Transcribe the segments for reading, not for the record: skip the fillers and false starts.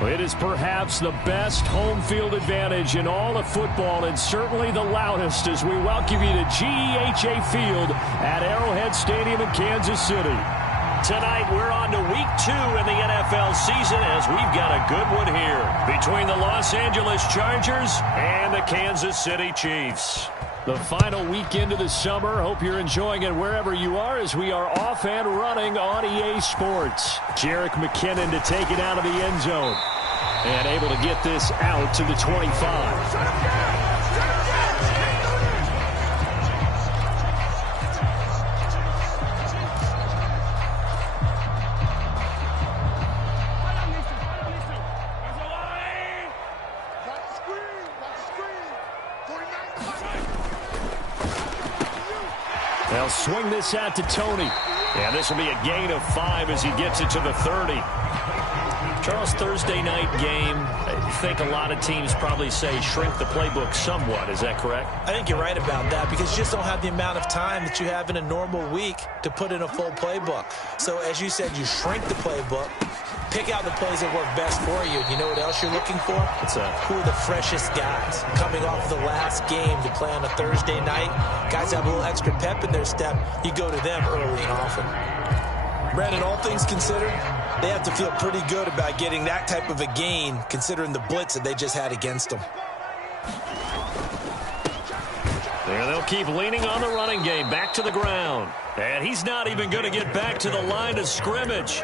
It is perhaps the best home field advantage in all of football, and certainly the loudest, as we welcome you to GEHA Field at Arrowhead Stadium in Kansas City. Tonight, we're on to week 2 in the NFL season, as we've got a good one here between the Los Angeles Chargers and the Kansas City Chiefs. The final weekend of the summer. Hope you're enjoying it wherever you are, as we are off and running on EA Sports. Jerick McKinnon to take it out of the end zone. And able to get this out to the 25. They'll swing this out to Tony. And this will be a gain of 5 as he gets it to the 30. Charles, Thursday night game, I think a lot of teams probably say shrink the playbook somewhat. Is that correct? I think you're right about that, because you just don't have the amount of time that you have in a normal week to put in a full playbook. So as you said, you shrink the playbook, pick out the plays that work best for you. You know what else you're looking for? What's that? Who are the freshest guys coming off the last game to play on a Thursday night? Guys have a little extra pep in their step. You go to them early and often. Brandon, all things considered, they have to feel pretty good about getting that type of a gain, considering the blitz that they just had against them. There, they'll keep leaning on the running game. Back to the ground. And he's not even going to get back to the line of scrimmage.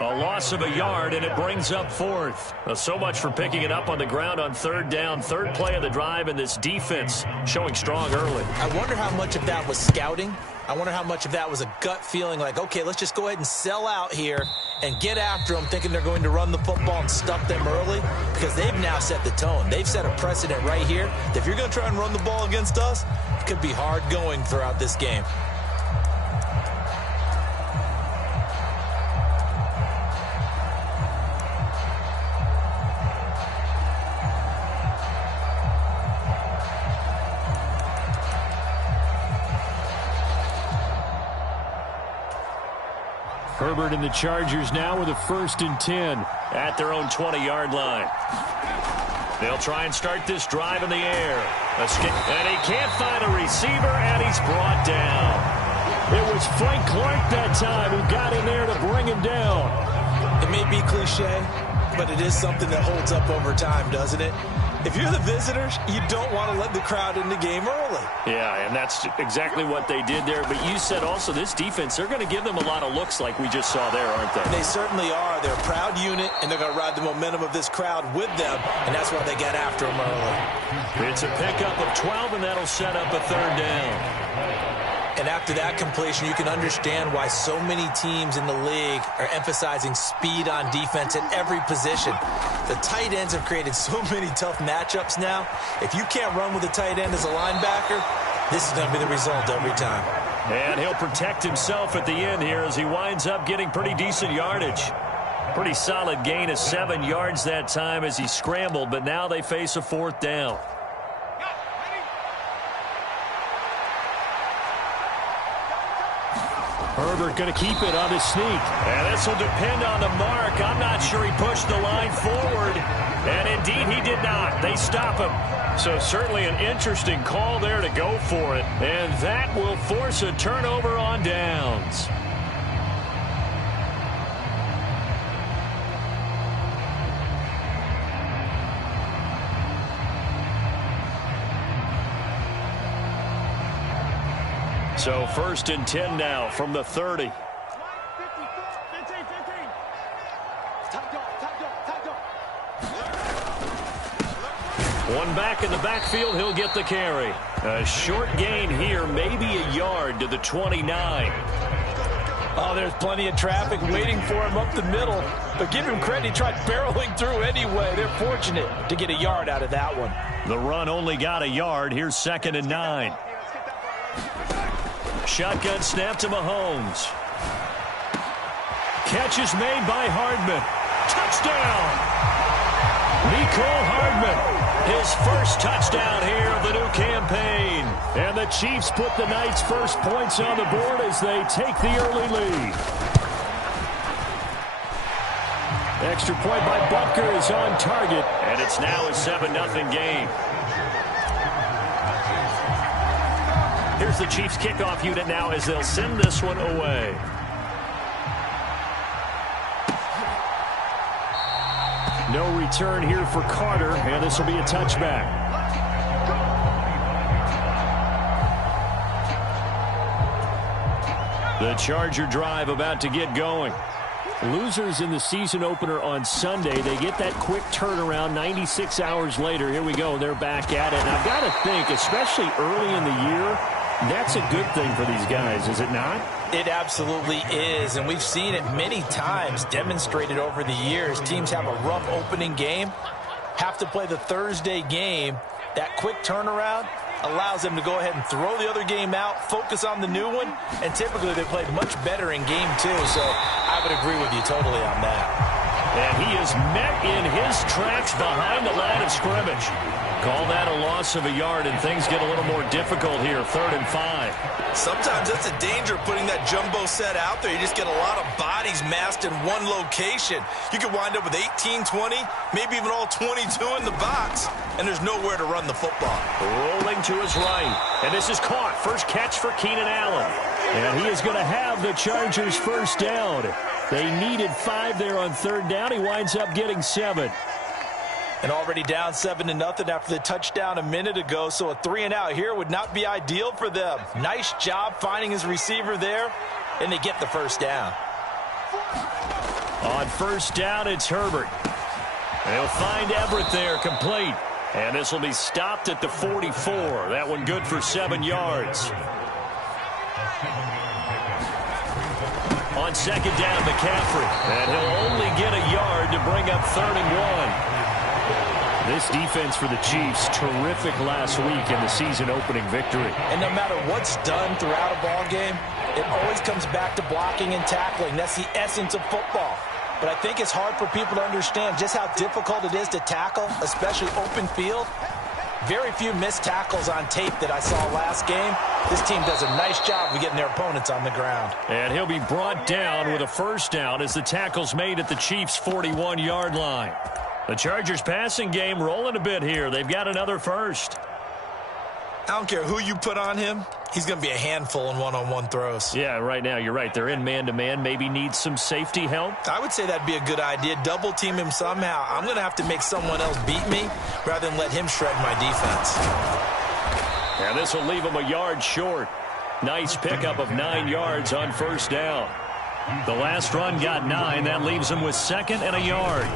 A loss of a yard, and it brings up 4th. Well, so much for picking it up on the ground on 3rd down. 3rd play of the drive, and this defense showing strong early. I wonder how much of that was scouting. I wonder how much of that was a gut feeling like, okay, let's just go ahead and sell out here and get after them, thinking they're going to run the football and stuff them early, because they've now set the tone. They've set a precedent right here that if you're going to try and run the ball against us, it could be hard going throughout this game. Herbert and the Chargers now with a 1st and 10 at their own 20-yard line. They'll try and start this drive in the air. And he can't find a receiver, and he's brought down. It was Frank Clark that time who got in there to bring him down. It may be cliche, but it is something that holds up over time, doesn't it? If you're the visitors, you don't want to let the crowd in the game early. Yeah, and that's exactly what they did there. But you said also this defense, they're going to give them a lot of looks like we just saw there, aren't they? They certainly are. They're a proud unit, and they're going to ride the momentum of this crowd with them, and that's why they get after them early. It's a pickup of 12, and that'll set up a 3rd down. And after that completion, you can understand why so many teams in the league are emphasizing speed on defense at every position. The tight ends have created so many tough matchups now. If you can't run with a tight end as a linebacker, this is going to be the result every time. And he'll protect himself at the end here as he winds up getting pretty decent yardage. Pretty solid gain of 7 yards that time as he scrambled, but now they face a 4th down. Herbert going to keep it on his sneak. And this will depend on the mark. I'm not sure he pushed the line forward. And indeed, he did not. They stop him. So certainly an interesting call there to go for it. And that will force a turnover on downs. So 1st and 10 now from the 30. One back in the backfield, he'll get the carry. A short gain here, maybe a yard to the 29. Oh, there's plenty of traffic waiting for him up the middle. But give him credit, he tried barreling through anyway. They're fortunate to get a yard out of that one. The run only got a yard. Here's 2nd and 9. Shotgun snap to Mahomes. Catch is made by Hardman. Touchdown! Mecole Hardman, his first touchdown here of the new campaign. And the Chiefs put the Knights' first points on the board as they take the early lead. Extra point by Butker is on target. And it's now a 7-0 game. Here's the Chiefs kickoff unit now as they'll send this one away. No return here for Carter, and this will be a touchback. The Charger drive about to get going. Losers in the season opener on Sunday, they get that quick turnaround 96 hours later. Here we go. They're back at it. And I've got to think, especially early in the year, that's a good thing for these guys, is it not? It absolutely is, and we've seen it many times demonstrated over the years. Teams have a rough opening game, have to play the Thursday game. That quick turnaround allows them to go ahead and throw the other game out, focus on the new one, and typically they played much better in game 2, so I would agree with you totally on that. And he is met in his tracks behind the line of scrimmage. Call that a loss of a yard, and things get a little more difficult here, 3rd and 5. Sometimes that's the danger of putting that jumbo set out there. You just get a lot of bodies massed in one location. You could wind up with 18, 20, maybe even all 22 in the box, and there's nowhere to run the football. Rolling to his right, and this is caught. First catch for Keenan Allen. And he is going to have the Chargers first down. They needed 5 there on 3rd down. He winds up getting 7. And already down 7-0 after the touchdown a minute ago, so a 3-and-out here would not be ideal for them. Nice job finding his receiver there, and they get the first down. On first down, it's Herbert. They'll find Everett there, complete. And this will be stopped at the 44. That one good for 7 yards. On 2nd down, McCaffrey. And he'll only get a yard to bring up 3rd and 1. This defense for the Chiefs, terrific last week in the season-opening victory. And no matter what's done throughout a ball game, it always comes back to blocking and tackling. That's the essence of football. But I think it's hard for people to understand just how difficult it is to tackle, especially open field. Very few missed tackles on tape that I saw last game. This team does a nice job of getting their opponents on the ground. And he'll be brought down with a first down as the tackle's made at the Chiefs' 41-yard line. The Chargers passing game rolling a bit here. They've got another first. I don't care who you put on him. He's going to be a handful in one-on-one throws. Yeah, right now, you're right. They're in man-to-man. Maybe needs some safety help. I would say that'd be a good idea. Double team him somehow. I'm going to have to make someone else beat me rather than let him shred my defense. And this will leave him a yard short. Nice pickup of 9 yards on first down. The last run got 9. That leaves him with 2nd and a yard.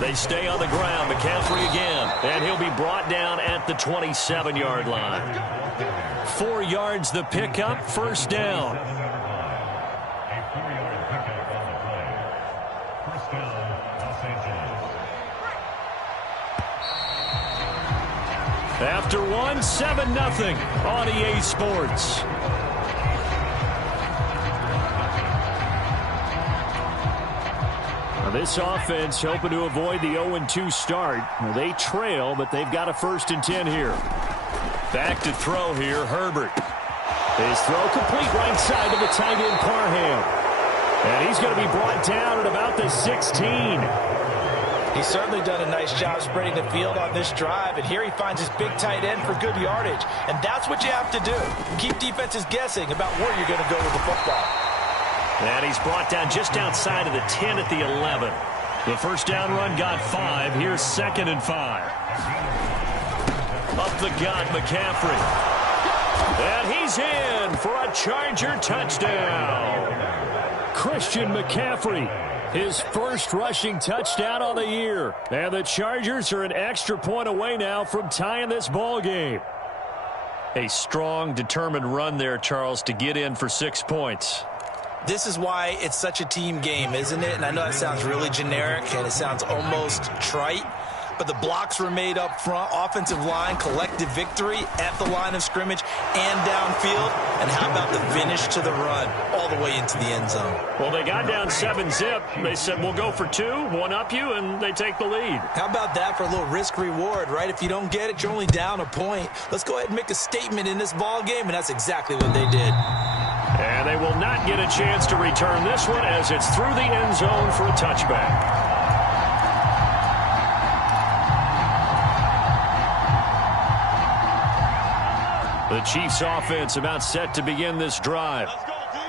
They stay on the ground. McCaffrey again. And he'll be brought down at the 27-yard line. 4 yards the pickup. First down. After 1, 7-0 on EA Sports. This offense hoping to avoid the 0-2 start. They trail, but they've got a 1st and 10 here. Back to throw here, Herbert. His throw complete right side to the tight end, Parham. And he's going to be brought down at about the 16. He's certainly done a nice job spreading the field on this drive, and here he finds his big tight end for good yardage. And that's what you have to do. Keep defenses guessing about where you're going to go with the football. And he's brought down just outside of the 10 at the 11. The first down run got 5. Here's 2nd and 5. Up the gut, McCaffrey. And he's in for a Charger touchdown. Christian McCaffrey, his first rushing touchdown on the year. And the Chargers are an extra point away now from tying this ball game. A strong, determined run there, Charles, to get in for 6 points. This is why it's such a team game, isn't it? And I know that sounds really generic and it sounds almost trite, but the blocks were made up front, offensive line, collective victory at the line of scrimmage and downfield. And how about the finish to the run all the way into the end zone? Well, they got down 7-zip. They said, we'll go for 2, one up you, and they take the lead. How about that for a little risk-reward, right? If you don't get it, you're only down a point. Let's go ahead and make a statement in this ball game, and that's exactly what they did. And they will not get a chance to return this one as it's through the end zone for a touchback. The Chiefs offense about set to begin this drive.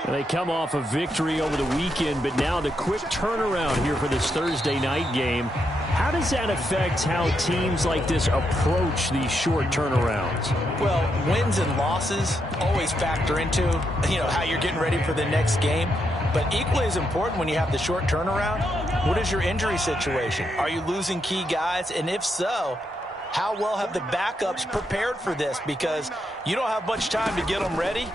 They come off a victory over the weekend, but now the quick turnaround here for this Thursday night game. How does that affect how teams like this approach these short turnarounds? Well, wins and losses always factor into, how you're getting ready for the next game. But equally as important when you have the short turnaround, what is your injury situation? Are you losing key guys? And if so, how well have the backups prepared for this? Because you don't have much time to get them ready.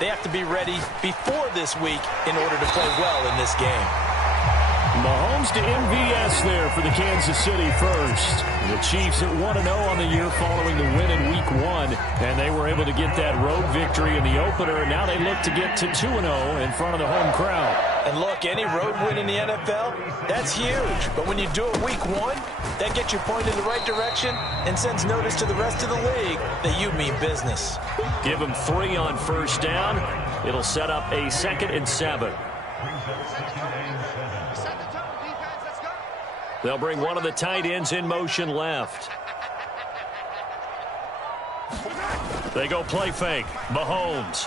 They have to be ready before this week in order to play well in this game. Mahomes to MVS there for the Kansas City first. The Chiefs at 1-0 on the year following the win in Week 1, and they were able to get that road victory in the opener, and now they look to get to 2-0 in front of the home crowd. And look, any road win in the NFL, that's huge. But when you do it Week 1, that gets you pointed in the right direction and sends notice to the rest of the league that you mean business. Give them 3 on first down. It'll set up a 2nd and 7. They'll bring one of the tight ends in motion left. They go play fake. Mahomes.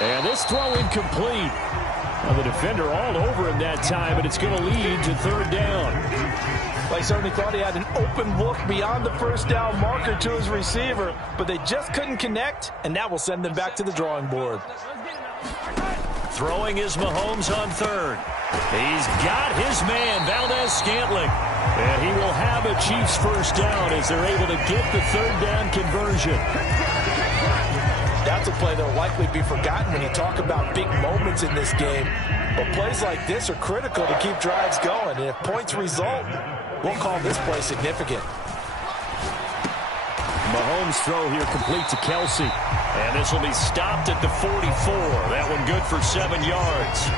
And this throw incomplete. Well, the defender all over him that time, but it's going to lead to 3rd down. Well, he certainly thought he had an open look beyond the first down marker to his receiver, but they just couldn't connect, and that will send them back to the drawing board. Throwing is Mahomes on 3rd. He's got his man, Valdez-Scantling. And he will have a Chiefs first down as they're able to get the 3rd down conversion. That's a play that will likely be forgotten when you talk about big moments in this game. But plays like this are critical to keep drives going. And if points result, we'll call this play significant. Mahomes' throw here complete to Kelsey. And this will be stopped at the 44. That one good for 7 yards.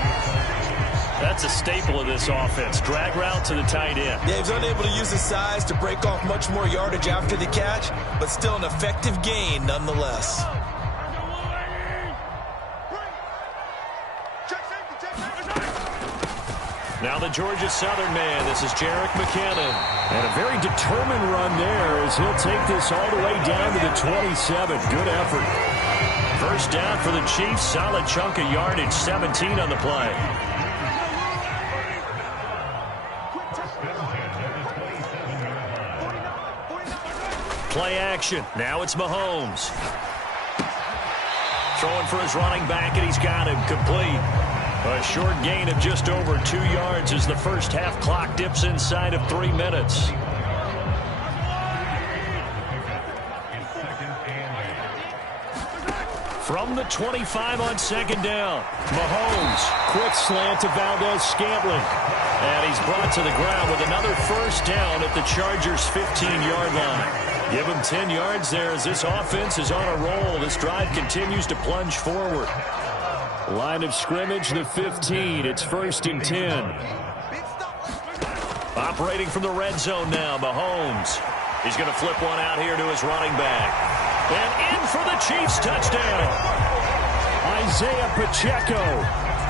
That's a staple of this offense. Drag route to the tight end. Yeah, he's unable to use his size to break off much more yardage after the catch, but still an effective gain nonetheless. Now the Georgia Southern man. This is Jerick McKinnon. And a very determined run there as he'll take this all the way down to the 27. Good effort. First down for the Chiefs. Solid chunk of yardage. 17 on the play. Play action. Now it's Mahomes. Throwing for his running back, and he's got him complete. A short gain of just over 2 yards as the first half clock dips inside of 3 minutes. From the 25 on 2nd down. Mahomes, quick slant to Valdez-Scantling. And he's brought to the ground with another first down at the Chargers' 15-yard line. Give him 10 yards there as this offense is on a roll. This drive continues to plunge forward. Line of scrimmage, the 15. It's 1st and 10. Operating from the red zone now, Mahomes. He's going to flip one out here to his running back. And in for the Chiefs touchdown. Isaiah Pacheco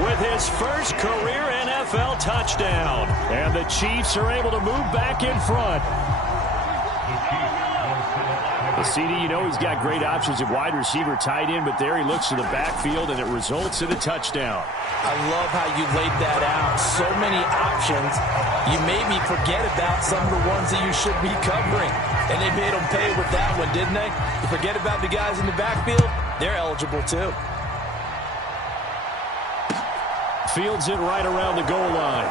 with his first career NFL touchdown. And the Chiefs are able to move back in front. CD, he's got great options at wide receiver, tight end, but there he looks to the backfield, and it results in a touchdown. I love how you laid that out. So many options. You made me forget about some of the ones that you should be covering. And they made them pay with that one, didn't they? You forget about the guys in the backfield, they're eligible too. Fields it right around the goal line.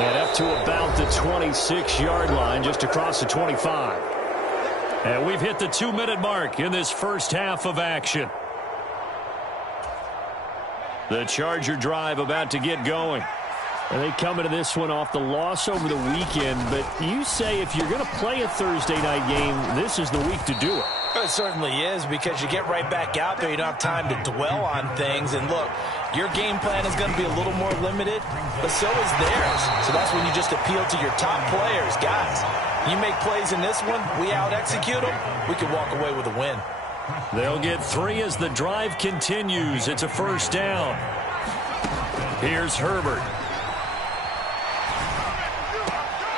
And up to about the 26-yard line, just across the 25. And we've hit the 2-minute mark in this first half of action. The Charger drive about to get going. And they come into this one off the loss over the weekend. But you say if you're going to play a Thursday night game, this is the week to do it. It certainly is, because you get right back out there. You don't have time to dwell on things. And look, your game plan is going to be a little more limited, but so is theirs. So that's when you just appeal to your top players. Guys, you make plays in this one, we out-execute them, we can walk away with a win. They'll get 3 as the drive continues. It's a first down. Here's Herbert.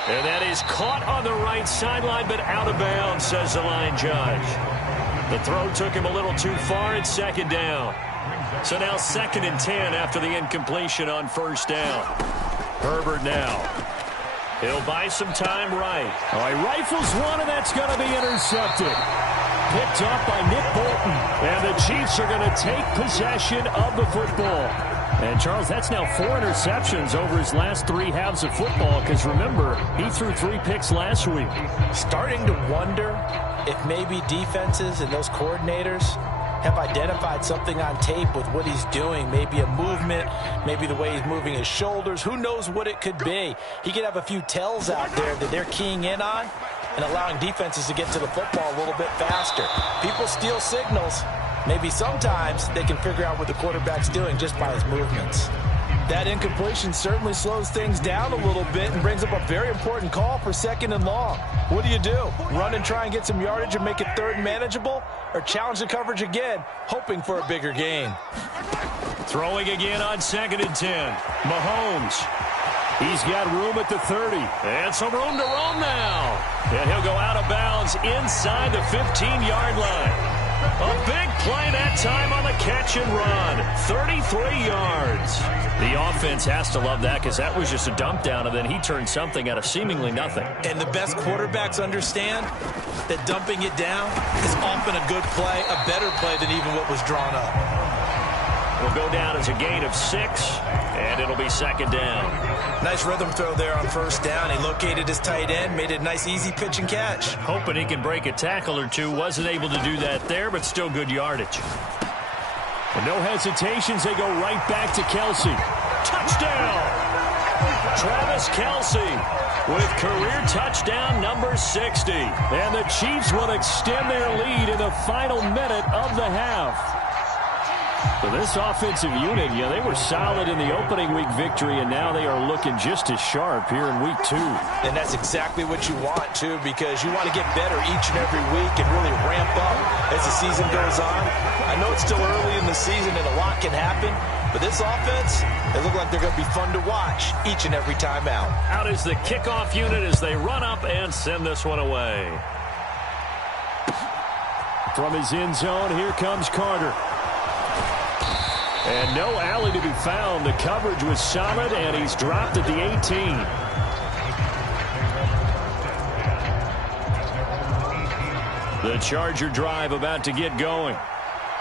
And that is caught on the right sideline, but out of bounds, says the line judge. The throw took him a little too far. It's second down. So now 2nd and 10 after the incompletion on first down. Herbert now. He'll buy some time right. All right, rifles one, and that's going to be intercepted. Picked up by Nick Bolton. And the Chiefs are going to take possession of the football. And, Charles, that's now 4 interceptions over his last 3 halves of football because, remember, he threw 3 picks last week. Starting to wonder if maybe defenses and those coordinators have identified something on tape with what he's doing. Maybe a movement, maybe the way he's moving his shoulders. Who knows what it could be? He could have a few tells out there that they're keying in on and allowing defenses to get to the football a little bit faster. People steal signals. Maybe sometimes they can figure out what the quarterback's doing just by his movements. That incompletion certainly slows things down a little bit and brings up a very important call for 2nd and long. What do? Run and try and get some yardage and make it 3rd and manageable? Or challenge the coverage again, hoping for a bigger gain? Throwing again on 2nd and 10. Mahomes. He's got room at the 30. And some room to roam now. And he'll go out of bounds inside the 15-yard line. A big play that time on the catch and run. 33 yards. The offense has to love that because that was just a dump down, and then he turned something out of seemingly nothing. And the best quarterbacks understand that dumping it down is often a good play, a better play than even what was drawn up. Will go down as a gain of 6, and it'll be 2nd down. Nice rhythm throw there on first down. He located his tight end, made it a nice easy pitch and catch. Hoping he can break a tackle or two. Wasn't able to do that there, but still good yardage. And no hesitations. They go right back to Kelsey. Touchdown! Travis Kelsey with career touchdown number 60. And the Chiefs will extend their lead in the final minute of the half. So this offensive unit, they were solid in the opening week victory, and now they are looking just as sharp here in week 2. And that's exactly what you want, too, because you want to get better each and every week and really ramp up as the season goes on. I know it's still early in the season and a lot can happen, but this offense, they look like they're going to be fun to watch each and every time out. Out is the kickoff unit as they run up and send this one away. From his end zone, here comes Carter. And no alley to be found. The coverage was solid, and he's dropped at the 18. The Charger drive about to get going.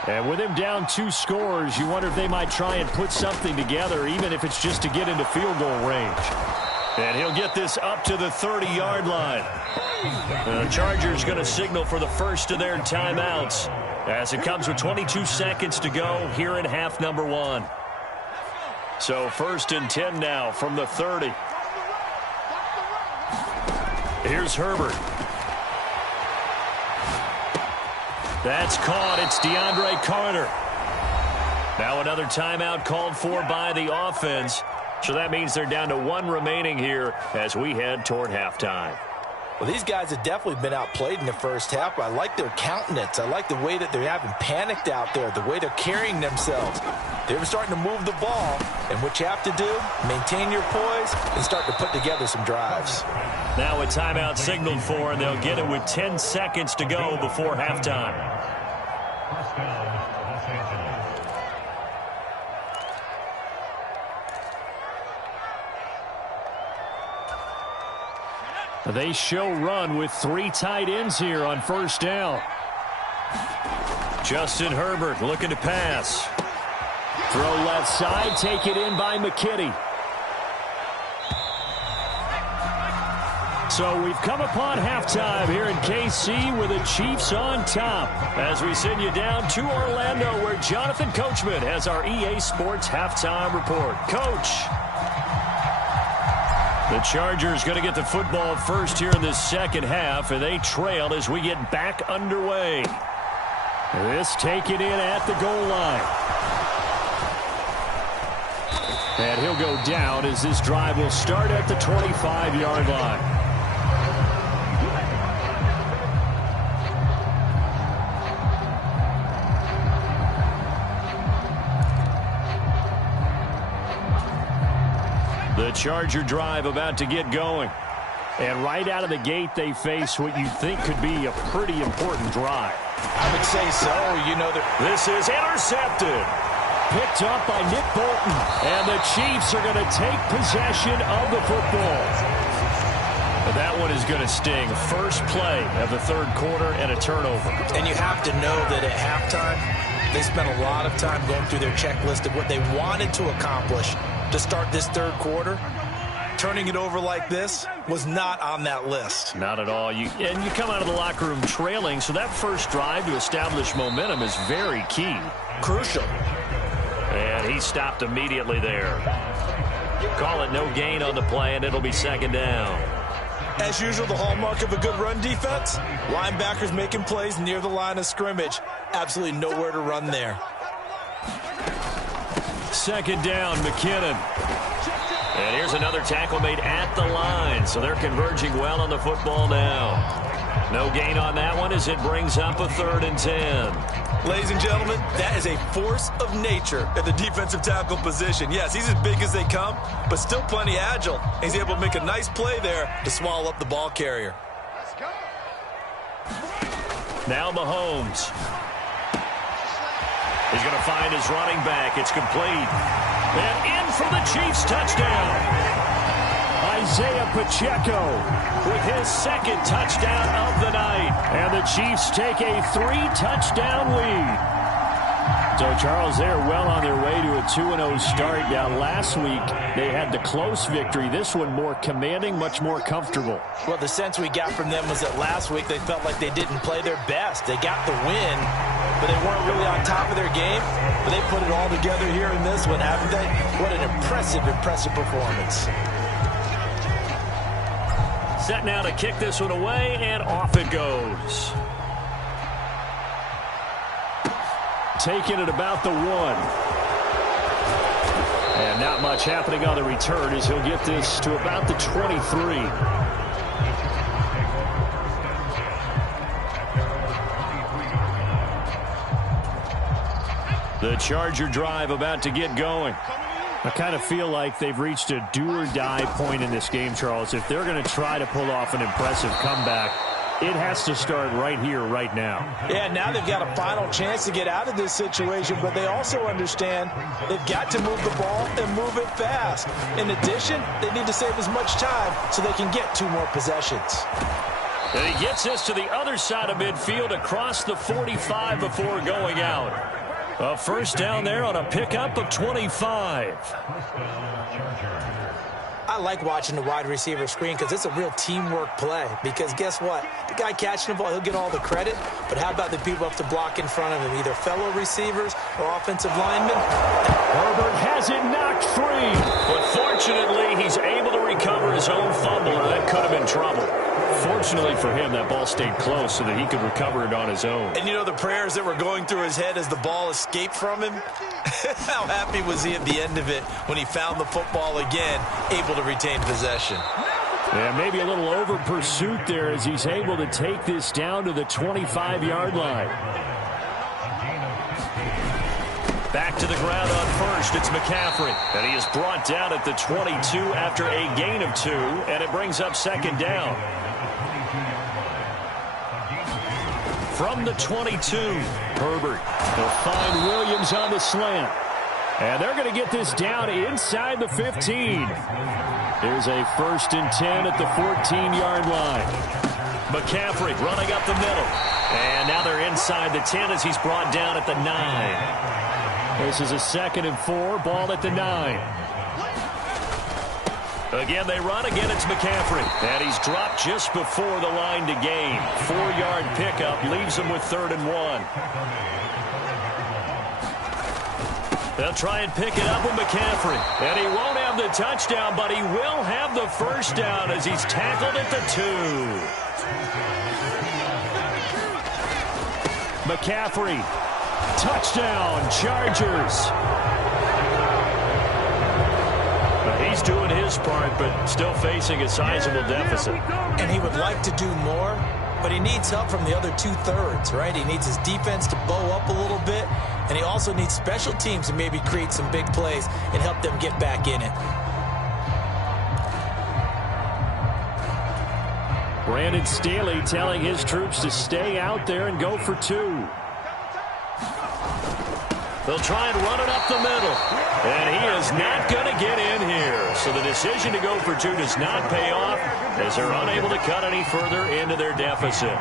And with him down 2 scores, you wonder if they might try and put something together, even if it's just to get into field goal range. And he'll get this up to the 30-yard line. The Chargers going to signal for the first of their timeouts, as it comes with 22 seconds to go here in half number 1. So 1st and 10 now from the 30. Here's Herbert. That's caught. It's DeAndre Carter. Now another timeout called for by the offense. So that means they're down to 1 remaining here as we head toward halftime. Well, these guys have definitely been outplayed in the first half. I like their countenance. I like the way that they're having panicked out there, the way they're carrying themselves. They're starting to move the ball, and what you have to do, maintain your poise and start to put together some drives. Now a timeout signaled for, and they'll get it with 10 seconds to go before halftime. They show run with 3 tight ends here on first down. Justin Herbert looking to pass. Throw left side, take it in by McKinney. So we've come upon halftime here in KC with the Chiefs on top. As we send you down to Orlando, where Jonathan Coachman has our EA Sports halftime report. Coach. The Chargers going to get the football first here in the second half, and they trail as we get back underway. This taken in at the goal line. And he'll go down as this drive will start at the 25-yard line. The Charger drive about to get going. And right out of the gate, they face what you think could be a pretty important drive. I would say so. You know that this is intercepted. Picked up by Nick Bolton. And the Chiefs are going to take possession of the football. And that one is going to sting. First play of the third quarter and a turnover. And you have to know that at halftime, they spent a lot of time going through their checklist of what they wanted to accomplish to start this third quarter. Turning it over like this was not on that list. Not at all. You come out of the locker room trailing, so that first drive to establish momentum is very key. Crucial. And he stopped immediately there. Call it no gain on the play, and it'll be second down. As usual, the hallmark of a good run defense, linebackers making plays near the line of scrimmage. Absolutely nowhere to run there. Second down, McKinnon. And here's another tackle made at the line, so they're converging well on the football now. No gain on that one as it brings up a 3rd and 10. Ladies and gentlemen, that is a force of nature at the defensive tackle position. Yes, he's as big as they come, but still plenty agile. He's able to make a nice play there to swallow up the ball carrier. Now Mahomes. He's going to find his running back. It's complete. And in for the Chiefs touchdown. Isaiah Pacheco with his second touchdown of the night. And the Chiefs take a 3-touchdown lead. So, Charles, they're well on their way to a 2-0 start. Now, last week, they had the close victory. This one more commanding, much more comfortable. Well, the sense we got from them was that last week they felt like they didn't play their best. They got the win, but they weren't really on top of their game. But they put it all together here in this one, haven't they? What an impressive, impressive performance. Set now to kick this one away, and off it goes. Taking it about the 1. And not much happening on the return as he'll get this to about the 23. The Charger drive about to get going. I kind of feel like they've reached a do-or-die point in this game, Charles. If they're going to try to pull off an impressive comeback, it has to start right here, right now. Yeah, now they've got a final chance to get out of this situation, but they also understand they've got to move the ball and move it fast. In addition, they need to save as much time so they can get 2 more possessions. And he gets this to the other side of midfield across the 45 before going out. A first down there on a pickup of 25. I like watching the wide receiver screen because it's a real teamwork play. Because guess what? The guy catching the ball, he'll get all the credit. But how about the people up to block in front of him? Either fellow receivers or offensive linemen. Herbert has it knocked free. But fortunately, he's able to recover his own fumble, or that could have been trouble. Fortunately for him, that ball stayed close so that he could recover it on his own. And you know the prayers that were going through his head as the ball escaped from him? How happy was he at the end of it when he found the football again, able to retain possession? Yeah, maybe a little over pursuit there as he's able to take this down to the 25-yard line. Back to the ground on first. It's McCaffrey. And he is brought down at the 22 after a gain of 2, and it brings up second down. From the 22, Herbert. They'll find Williams on the slant. And they're going to get this down inside the 15. Here's a 1st and 10 at the 14-yard line. McCaffrey running up the middle. And now they're inside the 10 as he's brought down at the 9. This is a 2nd and 4, ball at the 9. Again, they run. Again, it's McCaffrey. And he's dropped just before the line to gain. 4-yard pickup leaves him with 3rd and 1. They'll try and pick it up with McCaffrey. And he won't have the touchdown, but he will have the first down as he's tackled at the 2. McCaffrey. Touchdown, Chargers. He's doing his part, but still facing a sizable deficit. And he would like to do more, but he needs help from the other 2/3, right? He needs his defense to bow up a little bit, and he also needs special teams to maybe create some big plays and help them get back in it. Brandon Staley telling his troops to stay out there and go for 2. They'll try and run it up the middle. And he is not going to get in here. So the decision to go for 2 does not pay off as they're unable to cut any further into their deficit.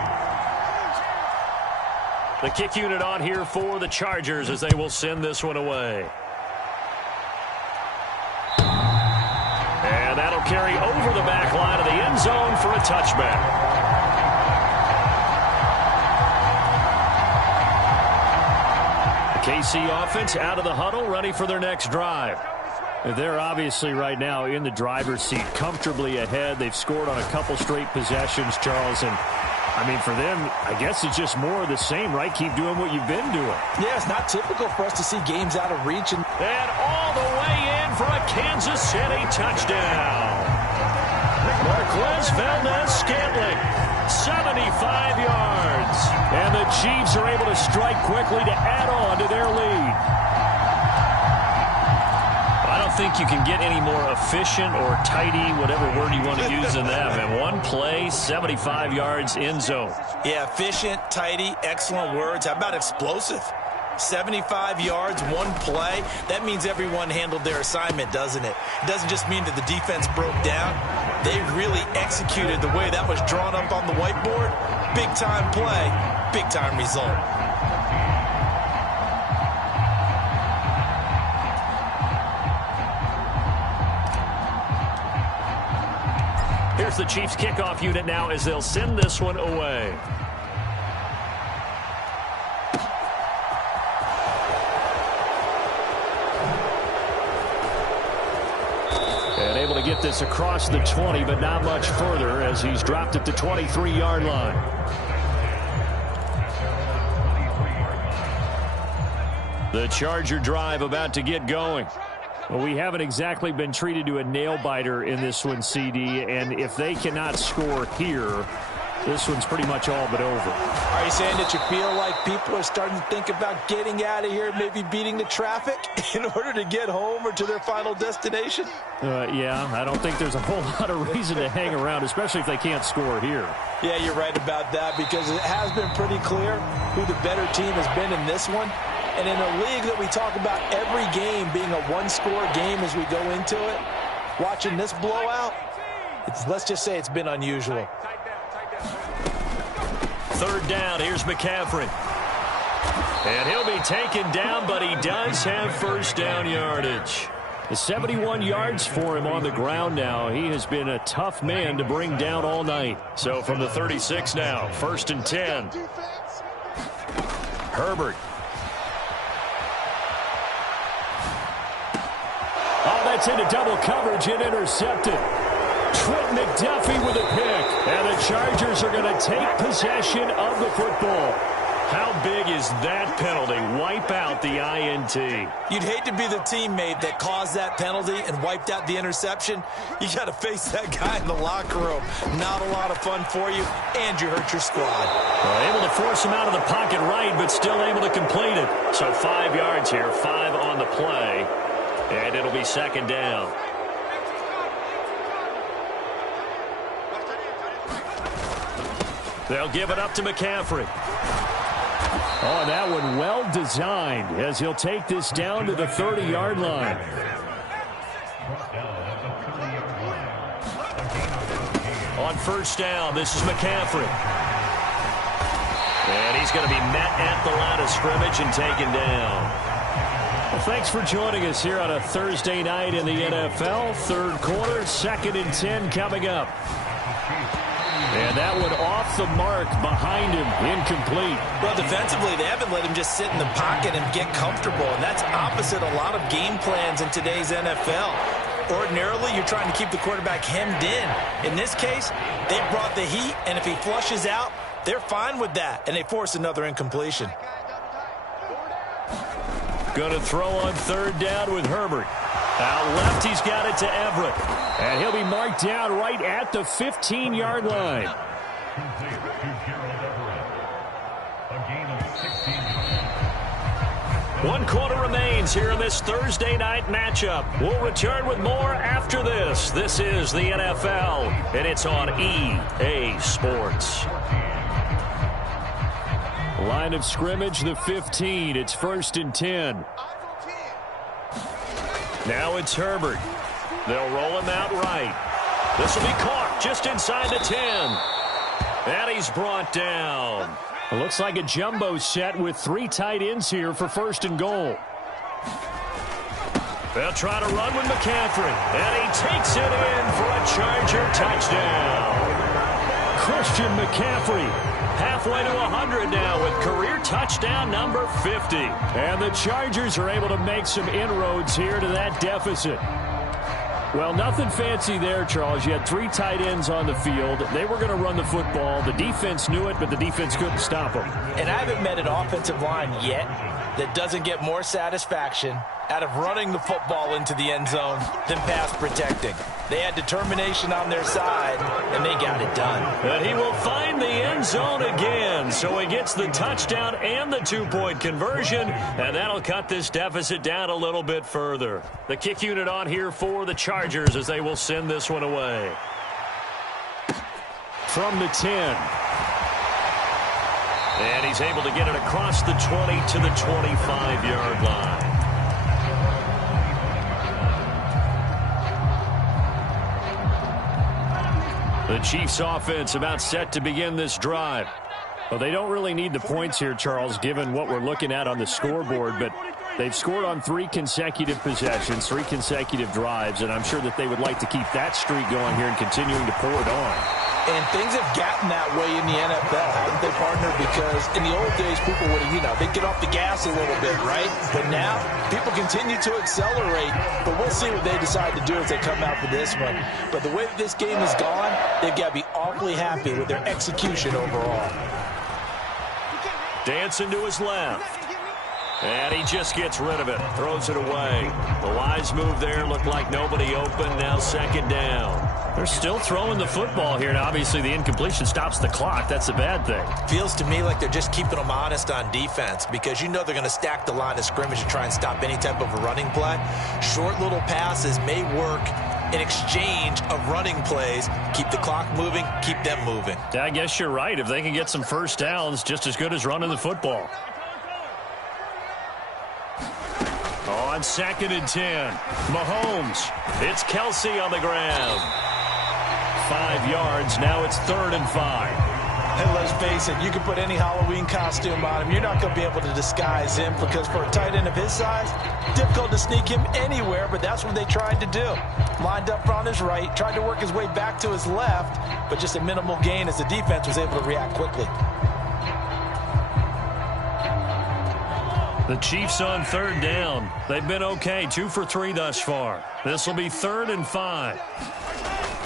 The kick unit on here for the Chargers as they will send this one away. And that'll carry over the back line of the end zone for a touchback. KC offense out of the huddle, ready for their next drive. They're obviously right now in the driver's seat, comfortably ahead. They've scored on a couple straight possessions, Charles. And, I mean, for them, I guess it's just more of the same, right? Keep doing what you've been doing. Yeah, it's not typical for us to see games out of reach. And all the way in for a Kansas City touchdown. Marquez Valdez-Scantling, 75 yards. And the Chiefs are able to strike quickly to add on to their lead. I don't think you can get any more efficient or tidy, whatever word you want to use in that. And one play, 75 yards in zone. Yeah, efficient, tidy, excellent words. How about explosive? 75 yards, one play. That means everyone handled their assignment, doesn't it? It doesn't just mean that the defense broke down. They really executed the way that was drawn up on the whiteboard. Big-time play, big-time result. Here's the Chiefs kickoff unit now as they'll send this one away. And able to get this across the 20, but not much further as he's dropped at the 23-yard line. The Charger drive about to get going. Well, we haven't exactly been treated to a nail-biter in this one, CD, and if they cannot score here, this one's pretty much all but over. Are you saying that you feel like people are starting to think about getting out of here, maybe beating the traffic in order to get home or to their final destination? Yeah, I don't think there's a whole lot of reason to hang around, especially if they can't score here. Yeah, you're right about that because it has been pretty clear who the better team has been in this one. And in a league that we talk about every game being a one-score game as we go into it, watching this blowout, let's just say it's been unusual. Third down, here's McCaffrey. And he'll be taken down, but he does have first down yardage. 71 yards for him on the ground now. He has been a tough man to bring down all night. So from the 36 now, 1st and 10. Herbert. Oh, that's into double coverage and intercepted. Trent McDuffie with a pick. And the Chargers are going to take possession of the football. How big is that penalty? Wipe out the INT. You'd hate to be the teammate that caused that penalty and wiped out the interception. You got to face that guy in the locker room. Not a lot of fun for you, and you hurt your squad. Able to force him out of the pocket right, but still able to complete it. So 5 yards here, 5 on the play. And it'll be second down. They'll give it up to McCaffrey. Oh, that one well designed as he'll take this down to the 30-yard line. On first down, this is McCaffrey. And he's going to be met at the line of scrimmage and taken down. Well, thanks for joining us here on a Thursday night in the NFL. Third quarter, 2nd and 10 coming up. And that one off the mark behind him, incomplete. Well, defensively, they haven't let him just sit in the pocket and get comfortable, and that's opposite a lot of game plans in today's NFL. Ordinarily, you're trying to keep the quarterback hemmed in. In this case, they brought the heat, and if he flushes out, they're fine with that, and they force another incompletion. Going to throw on third down with Herbert. Out left, he's got it to Everett. And he'll be marked down right at the 15-yard line. 1 quarter remains here in this Thursday night matchup. We'll return with more after this. This is the NFL, and it's on EA Sports. Line of scrimmage, the 15. It's 1st and 10. Now it's Herbert. They'll roll him out right. This will be caught just inside the 10. And he's brought down. It looks like a jumbo set with 3 tight ends here for 1st and goal. They'll try to run with McCaffrey. And he takes it in for a Charger touchdown. Christian McCaffrey halfway to 100 now with career touchdown number 50. And the Chargers are able to make some inroads here to that deficit. Well, nothing fancy there, Charles. You had 3 tight ends on the field. They were going to run the football. The defense knew it, but the defense couldn't stop them. And I haven't met an offensive line yet that doesn't get more satisfaction out of running the football into the end zone than pass protecting. They had determination on their side, and they got it done. And he will find the end zone again. So he gets the touchdown and the 2-point conversion, and that'll cut this deficit down a little bit further. The kick unit on here for the Chargers as they will send this one away. From the 10. And he's able to get it across the 20 to the 25-yard line. The Chiefs offense about set to begin this drive. Well, they don't really need the points here, Charles, given what we're looking at on the scoreboard, but they've scored on 3 consecutive possessions, 3 consecutive drives, and I'm sure that they would like to keep that streak going here and continuing to pour it on. And things have gotten that way in the NFL, haven't they, partner? Because in the old days, people would, they'd get off the gas a little bit, right? But now, people continue to accelerate. But we'll see what they decide to do as they come out for this one. But the way that this game has gone, they've got to be awfully happy with their execution overall. Dancing to his left. And he just gets rid of it. Throws it away. The wise move there looked like nobody open. Now 2nd down. They're still throwing the football here. Now, obviously, the incompletion stops the clock. That's a bad thing. Feels to me like they're just keeping them honest on defense because they're going to stack the line of scrimmage and try and stop any type of a running play. Short little passes may work in exchange of running plays. Keep the clock moving, keep them moving. Yeah, I guess you're right. If they can get some first downs, just as good as running the football. On 2nd and 10, Mahomes. It's Kelsey on the ground. 5 yards. Now it's 3rd and 5. And let's face it, you can put any Halloween costume on him. You're not going to be able to disguise him because for a tight end of his size, difficult to sneak him anywhere, but that's what they tried to do. Lined up on his right, tried to work his way back to his left, but just a minimal gain as the defense was able to react quickly. The Chiefs on 3rd down. They've been okay, 2 for 3 thus far. This will be 3rd and 5.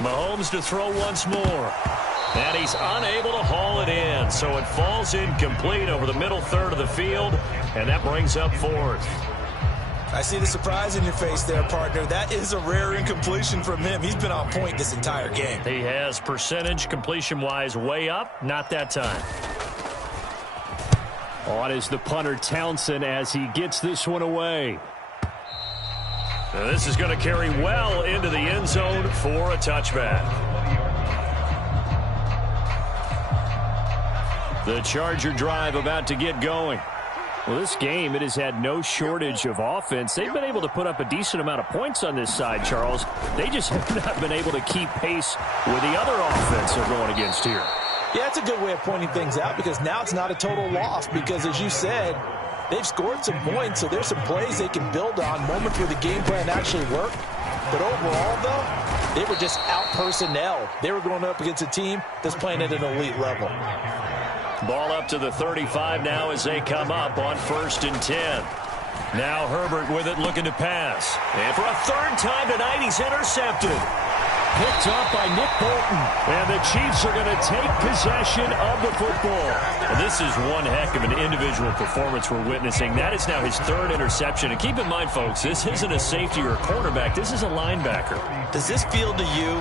Mahomes to throw once more. And he's unable to haul it in. So it falls incomplete over the middle third of the field. And that brings up 4th. I see the surprise in your face there, partner. That is a rare incompletion from him. He's been on point this entire game. He has percentage completion-wise way up. Not that time. On is the punter Townsend as he gets this one away. Now this is going to carry well into the end zone for a touchback. The Charger drive about to get going. Well, this game, it has had no shortage of offense. They've been able to put up a decent amount of points on this side, Charles. They just have not been able to keep pace with the other offense they're going against here. Yeah, it's a good way of pointing things out because now it's not a total loss because, as you said, they've scored some points, so there's some plays they can build on, moments where the game plan actually worked. But overall, though, they were just out-personnel. They were going up against a team that's playing at an elite level. Ball up to the 35 now as they come up on 1st and 10. Now Herbert with it looking to pass. And for a 3rd time tonight, he's intercepted. Picked off by Nick Bolton. And the Chiefs are going to take possession of the football. Well, this is one heck of an individual performance we're witnessing. That is now his 3rd interception. And keep in mind, folks, this isn't a safety or a cornerback. This is a linebacker. Does this feel to you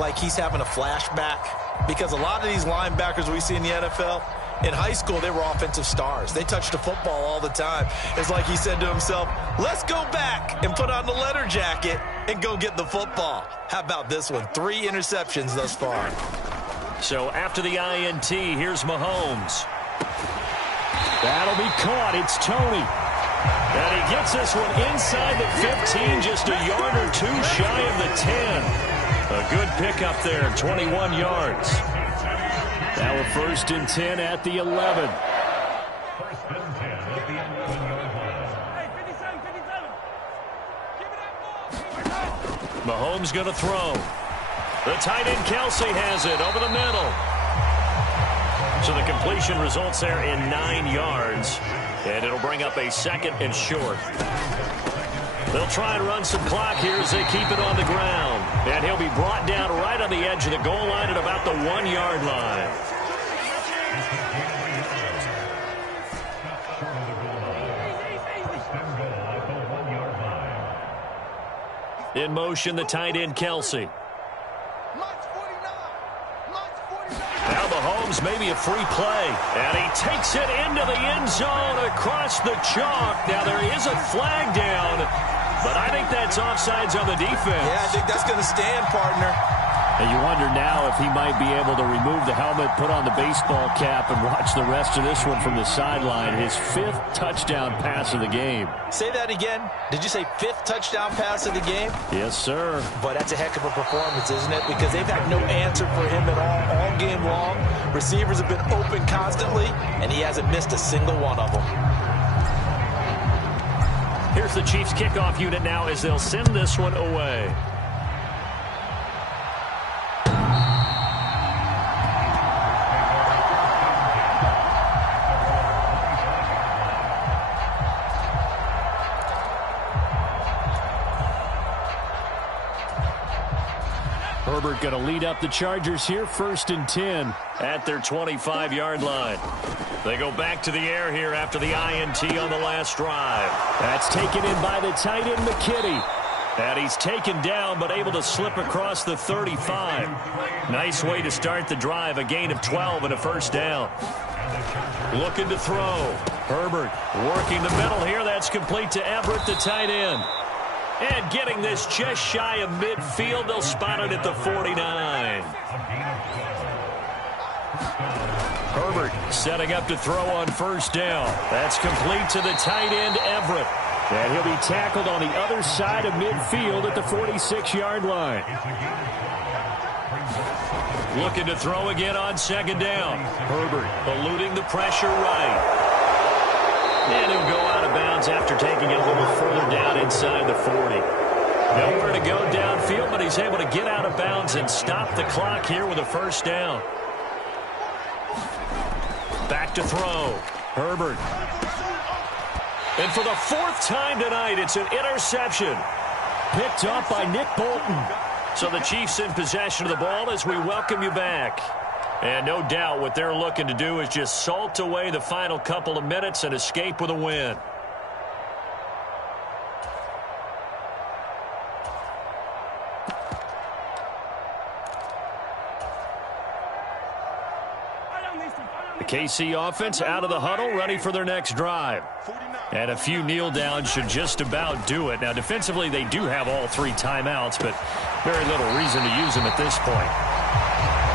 like he's having a flashback? Because a lot of these linebackers we see in the NFL, In high school, they were offensive stars. They touched the football all the time. It's like he said to himself, let's go back and put on the leather jacket and go get the football. How about this one? 3 interceptions thus far. So after the INT, here's Mahomes. That'll be caught. It's Tony. And he gets this one inside the 15, just a yard or 2 shy of the 10. A good pickup there, 21 yards. Now a 1st and 10 at the 11. Mahomes going to throw. The tight end Kelsey has it over the middle. So the completion results there in 9 yards. And it'll bring up a 2nd and short. They'll try and run some clock here as they keep it on the ground. And he'll be brought down right on the edge of the goal line at about the 1-yard line. In motion, the tight end Kelsey. Now Mahomes, maybe a free play. And he takes it into the end zone across the chalk. Now there is a flag down, but I think that's offsides on the defense. Yeah, I think that's going to stand, partner. And you wonder now if he might be able to remove the helmet, put on the baseball cap, and watch the rest of this one from the sideline. His 5th touchdown pass of the game. Say that again. Did you say 5th touchdown pass of the game? Yes, sir. But that's a heck of a performance, isn't it? Because they've had no answer for him at all game long. Receivers have been open constantly, and he hasn't missed a single one of them. Here's the Chiefs kickoff unit now as they'll send this one away. Herbert going to lead up the Chargers here, 1st and 10 at their 25-yard line. They go back to the air here after the INT on the last drive. That's taken in by the tight end McKitty. And he's taken down but able to slip across the 35. Nice way to start the drive, a gain of 12 and a 1st down. Looking to throw. Herbert working the middle here. That's complete to Everett, the tight end. And getting this just shy of midfield, they'll spot it at the 49. Herbert setting up to throw on 1st down. That's complete to the tight end, Everett. And he'll be tackled on the other side of midfield at the 46-yard line. Looking to throw again on 2nd down. Herbert eluding the pressure right. And he'll go out of bounds after taking it a little further down inside the 40. Nowhere to go downfield, but he's able to get out of bounds and stop the clock here with a 1st down. Back to throw. Herbert. And for the 4th time tonight, it's an interception. Picked up by Nick Bolton. So the Chiefs in possession of the ball as we welcome you back. And no doubt what they're looking to do is just salt away the final couple of minutes and escape with a win. The KC offense out of the huddle, ready for their next drive. And a few kneel downs should just about do it. Now, defensively, they do have all 3 timeouts, but very little reason to use them at this point.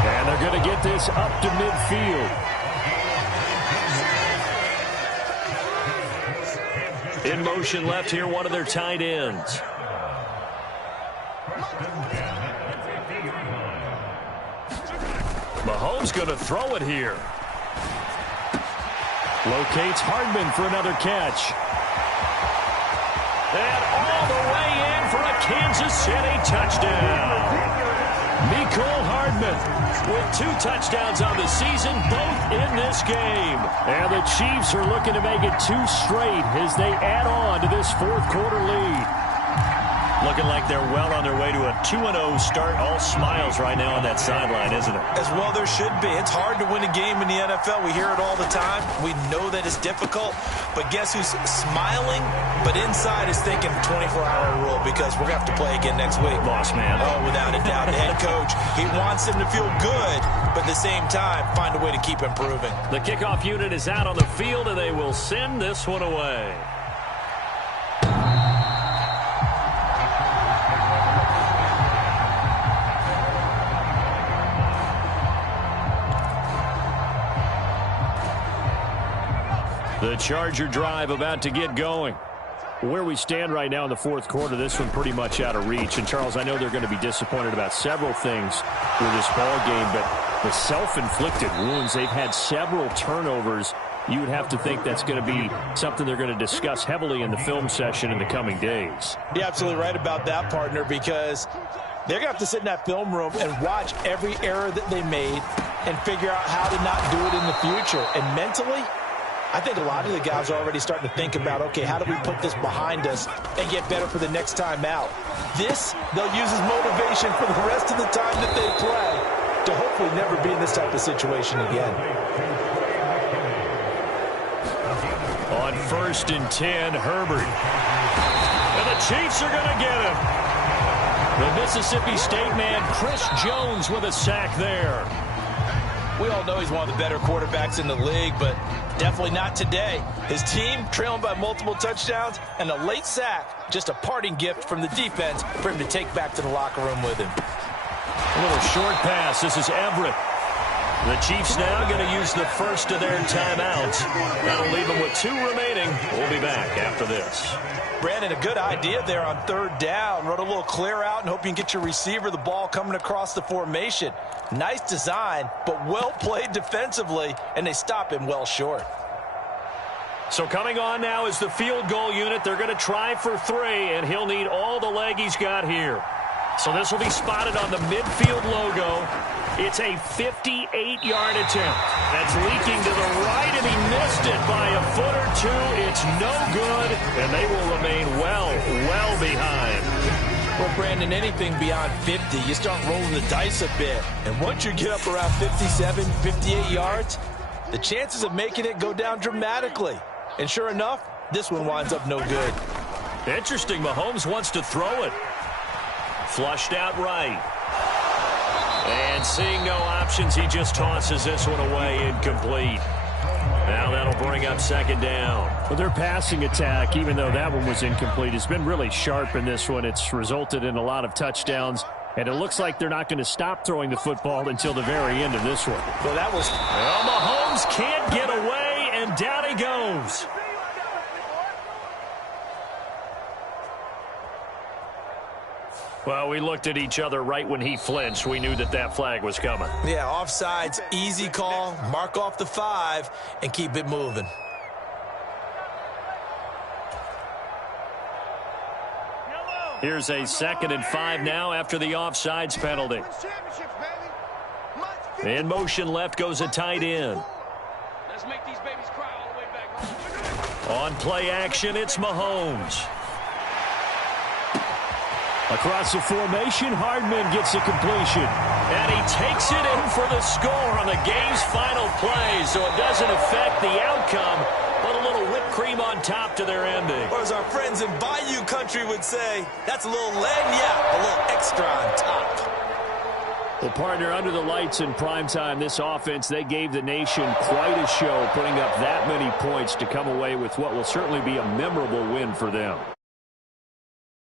And they're going to get this up to midfield. In motion left here, one of their tight ends. Mahomes going to throw it here. Locates Hardman for another catch. And all the way in for a Kansas City touchdown. Mecole Hardman with 2 touchdowns on the season, both in this game. And the Chiefs are looking to make it 2 straight as they add on to this 4th quarter lead. Looking like they're well on their way to a 2-0 start. All smiles right now on that sideline, isn't it? As well there should be. It's hard to win a game in the NFL. We hear it all the time. We know that it's difficult. But guess who's smiling, but inside is thinking 24-hour rule, because we're going to have to play again next week. Boss man. Oh, without a doubt. The head coach, he wants him to feel good, but at the same time, find a way to keep improving. The kickoff unit is out on the field, and they will send this one away. The Charger drive about to get going. Where we stand right now in the fourth quarter, this one pretty much out of reach. And, Charles, I know they're going to be disappointed about several things with this ball game, but the self-inflicted wounds, they've had several turnovers. You would have to think that's going to be something they're going to discuss heavily in the film session in the coming days. You're absolutely right about that, partner, because they're going to have to sit in that film room and watch every error that they made and figure out how to not do it in the future. And mentally, I think a lot of the guys are already starting to think about, okay, how do we put this behind us and get better for the next time out? This, they'll use as motivation for the rest of the time that they play to hopefully never be in this type of situation again. On 1st and 10, Herbert. And the Chiefs are going to get him. The Mississippi State man, Chris Jones, with a sack there. We all know he's one of the better quarterbacks in the league, but definitely not today. His team trailing by multiple touchdowns, and a late sack, just a parting gift from the defense for him to take back to the locker room with him. A little short pass. This is Everett. The Chiefs now going to use the first of their timeouts. That'll leave them with 2 remaining. We'll be back after this. Brandon, a good idea there on 3rd down. Run a little clear out and hope you can get your receiver the ball coming across the formation. Nice design, but well played defensively, and they stop him well short. So coming on now is the field goal unit. They're going to try for 3, and he'll need all the leg he's got here. So this will be spotted on the midfield logo. It's a 58-yard attempt. That's leaking to the right, and he missed it by a foot or 2. It's no good, and they will remain well behind. Well, Brandon, anything beyond 50, you start rolling the dice a bit. And once you get up around 57, 58 yards, the chances of making it go down dramatically. And sure enough, this one winds up no good. Interesting. Mahomes wants to throw it. Flushed out right. And seeing no options, he just tosses this one away, incomplete. Now that'll bring up 2nd down. Well, their passing attack, even though that one was incomplete, has been really sharp in this one. It's resulted in a lot of touchdowns, and it looks like they're not going to stop throwing the football until the very end of this one. Well, that was... Well, Mahomes can't get away, and down he goes. Well, we looked at each other right when he flinched. We knew that that flag was coming. Yeah, offsides, easy call, mark off the 5, and keep it moving. Here's a 2nd and 5 now after the offsides penalty. In motion left goes a tight end. Let's make these babies cry all the way back. On play action, it's Mahomes. Across the formation, Hardman gets a completion. And he takes it in for the score on the game's final play, so it doesn't affect the outcome, but a little whipped cream on top to their ending. Or as our friends in Bayou Country would say, that's a little lagniappe, a little extra on top. Well, partner, under the lights in primetime, this offense, they gave the nation quite a show, putting up that many points to come away with what will certainly be a memorable win for them.